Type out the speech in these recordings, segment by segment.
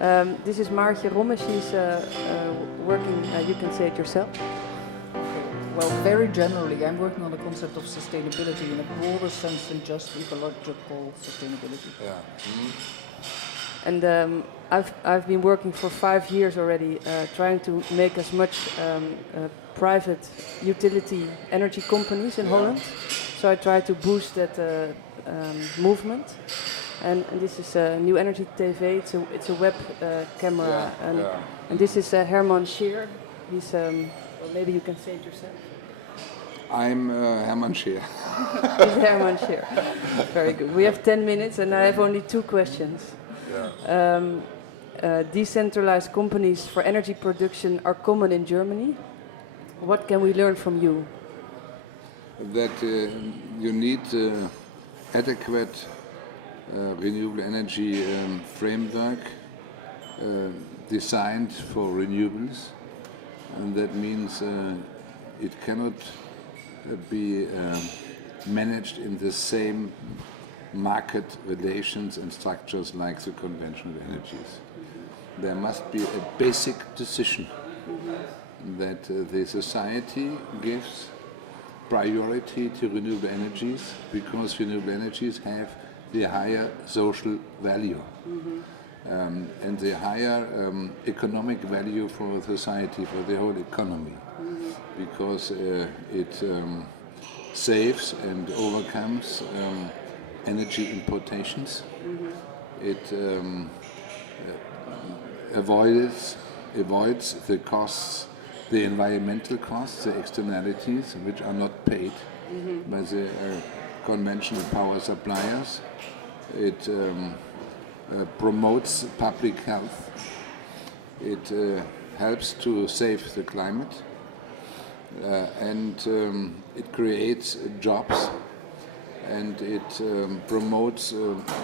This is Maartje Romme. She's working, you can say it yourself. Well, very generally, I'm working on the concept of sustainability in a broader sense than just ecological sustainability. Yeah. And I've been working for 5 years already, trying to make as much private utility energy companies in Holland. So I try to boost that movement. And this is a New Energy TV. It's a web camera. And this is Hermann Scheer. He's well, maybe you can say it yourself. I'm Hermann Scheer. It's Hermann Scheer. Very good. We have 10 minutes, and I have only 2 questions. Decentralized companies for energy production are common in Germany. What can we learn from you? That you need adequate renewable energy framework designed for renewables, and that means it cannot be managed in the same market relations and structures like the conventional energies. There must be a basic decision that the society gives priority to renewable energies because renewable energies have the higher social value and the higher economic value for society, for the whole economy, because it saves and overcomes energy importations. It avoids the costs, the environmental costs, the externalities, which are not paid by the conventional power suppliers. It promotes public health. It helps to save the climate, and it creates jobs, and it promotes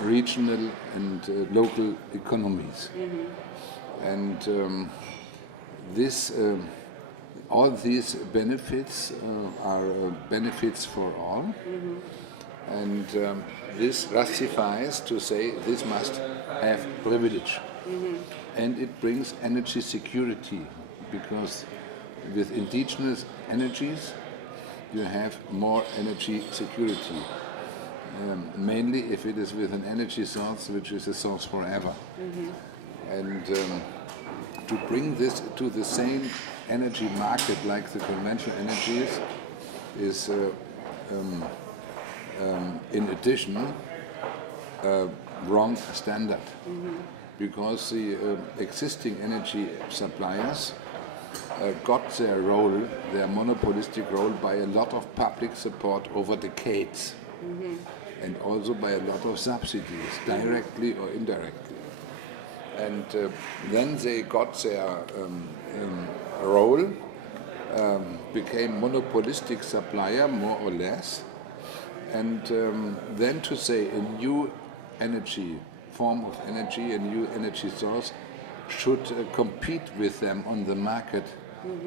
regional and local economies. And all these benefits are benefits for all, and this justifies to say this must have privilege. And it brings energy security, because with indigenous energies you have more energy security, mainly if it is with an energy source which is a source forever. And to bring this to the same energy market like the conventional energies is in addition a wrong standard, because the existing energy suppliers got their role, their monopolistic role, by a lot of public support over decades, and also by a lot of subsidies, directly or indirectly. And then they got their role, became monopolistic supplier, more or less, and then to say a new energy form of energy, a new energy source should compete with them on the market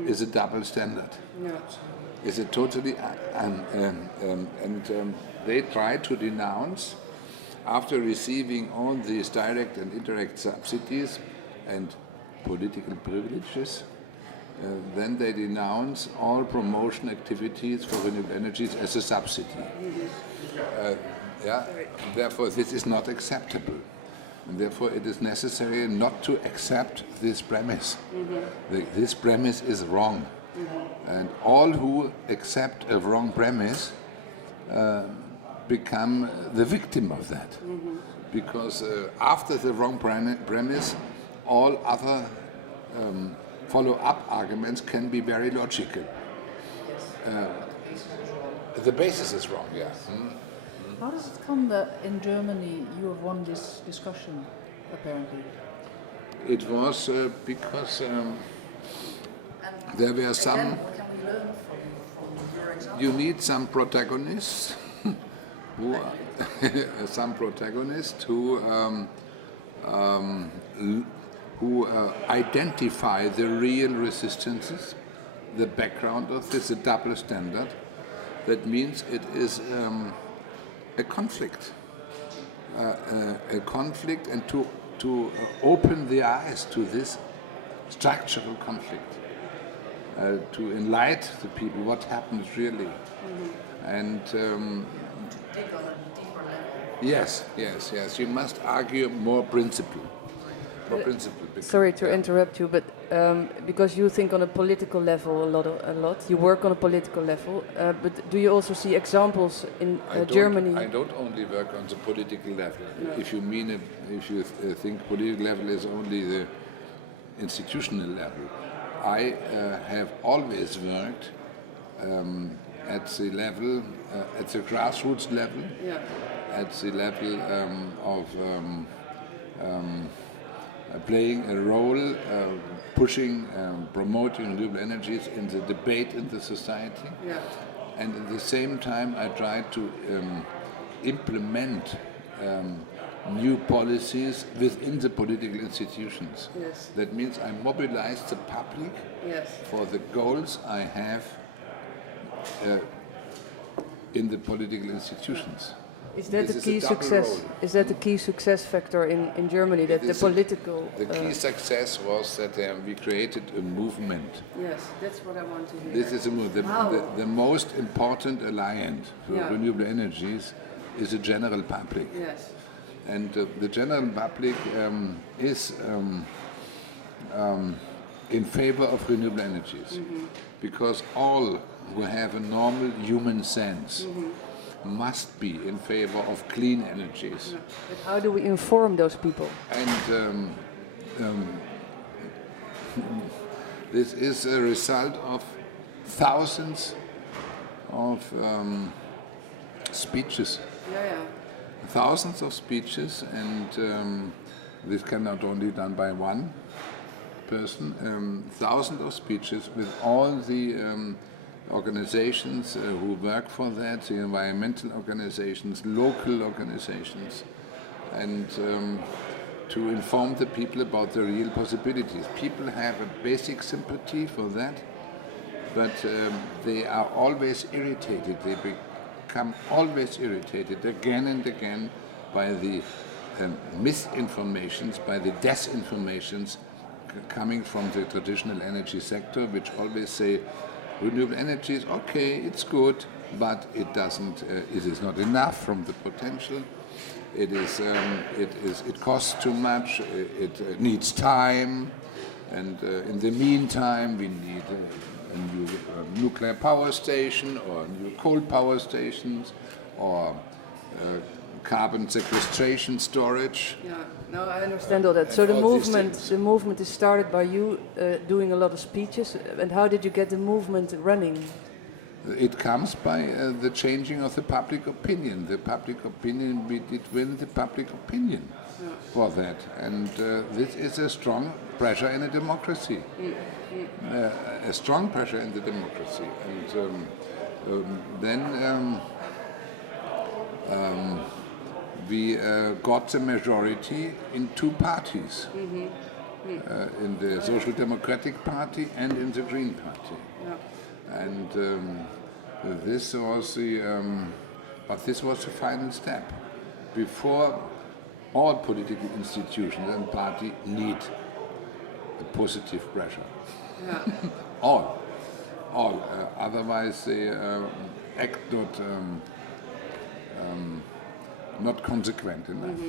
is a double standard. Is a totally and they try to denounce, after receiving all these direct and indirect subsidies and political privileges, then they denounce all promotion activities for renewable energies as a subsidy. Therefore, this is not acceptable. And therefore, it is necessary not to accept this premise. This premise is wrong. And all who accept a wrong premise become the victim of that. Because after the wrong premise, all other follow-up arguments can be very logical. The basis is wrong, yeah. How does it come that in Germany you have won this discussion, apparently? It was because there were some... What can we learn from your example? You need some protagonists who identify the real resistances, the background of this, a double standard. That means it is a conflict, and to to open the eyes to this structural conflict, to enlighten the people what happens really. And Dig on a deeper level. yes, you must argue more principle. Sorry to interrupt you, but because you think on a political level a lot, you work on a political level, but do you also see examples in Germany? I don't only work on the political level. No. If you think political level is only the institutional level, I have always worked at the level, at the grassroots level, at the level of playing a role, pushing, promoting renewable energies in the debate in the society. Yeah. And at the same time, I try to implement new policies within the political institutions. Yes. That means I mobilize the public for the goals I have in the political institutions. Is that the key success? Role. Is that the key success factor in Germany? That the political. The key success was that we created a movement. Yes, that's what I want to hear. This is the most important alliance for renewable energies is the general public. Yes. And the general public is in favor of renewable energies because all who have a normal human sense must be in favor of clean energies. But how do we inform those people? And this is a result of thousands of speeches. Thousands of speeches, and this cannot only be done by one person. Thousands of speeches with all the organizations who work for that, the environmental organizations, local organizations, and to inform the people about the real possibilities. People have a basic sympathy for that, but they are always irritated. They become always irritated again and again by the misinformations, by the disinformations coming from the traditional energy sector, which always say renewable energy is okay, it's good, but it doesn't. It is not enough from the potential. It costs too much. It needs time, and in the meantime, we need a new nuclear power station or new coal power stations or carbon sequestration storage. Yeah, no, I understand all that. So the movement is started by you doing a lot of speeches. And how did you get the movement running? It comes by the changing of the public opinion. The public opinion, we did win the public opinion for that. And this is a strong pressure in a democracy. A strong pressure in the democracy. And then we got the majority in two parties, in the Social Democratic Party and in the Green Party. Yeah. And this was the final step. Before, all political institutions and parties need a positive pressure. Yeah. all. Otherwise they act not consequent enough,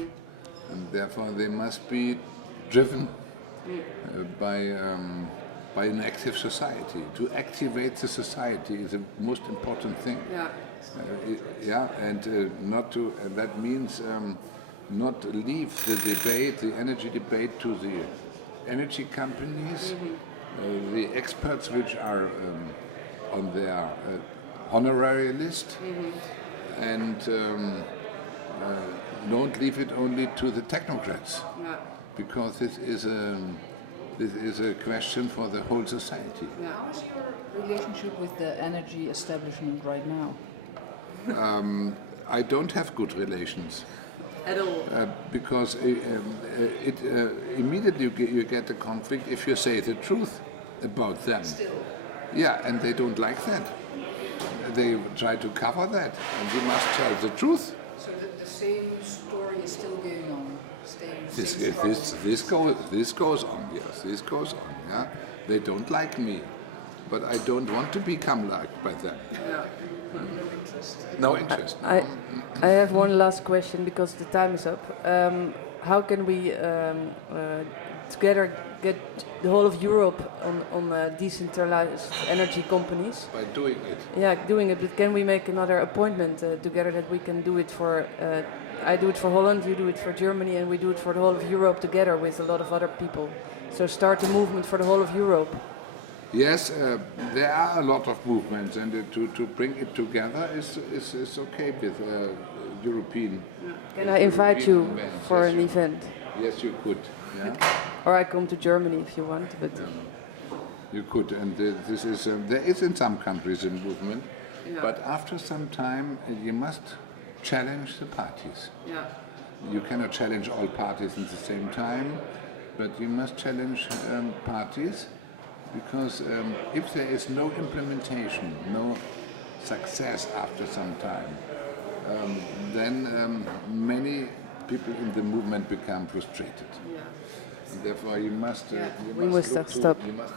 and therefore they must be driven by an active society. To activate the society is the most important thing. And that means not leave the debate, the energy debate, to the energy companies, the experts which are on their honorary list, and don't leave it only to the technocrats, because this is a question for the whole society. How is your relationship with the energy establishment right now? I don't have good relations. At all? Because immediately you get a conflict if you say the truth about them. Still? Yeah, and they don't like that. They try to cover that, and you must tell the truth. So the same story is still going on? This goes on. Yes, this goes on. Yeah, they don't like me, but I don't want to become liked by them. No interest. I have one last question because the time is up. How can we together get the whole of Europe on decentralized energy companies? By doing it. Yeah, doing it. But can we make another appointment together that we can do it for? I do it for Holland, you do it for Germany, and we do it for the whole of Europe together with a lot of other people. So start a movement for the whole of Europe. Yes, there are a lot of movements, and to bring it together is okay with European. Can I invite you events. for Yes, an event? Yes, you could. Yeah. Or I come to Germany if you want. But You could, and this is there is in some countries a movement, Yeah. but after some time you must challenge the parties. yeah, You cannot challenge all parties at the same time, but you must challenge parties, because if there is no implementation, no success after some time, then many people in the movement become frustrated. And therefore, you must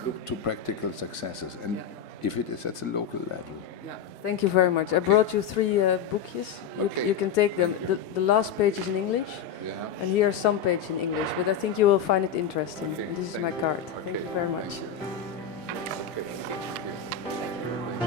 look to practical successes, and if it is at the local level. yeah. Thank you very much. I brought you 3 bookjes. Okay. You can take them. The last page is in English, Yeah. and here's some page in English. But I think you will find it interesting. Okay, And this is thank my you. card. Okay, Thank you very much. thank you. Okay, thank you.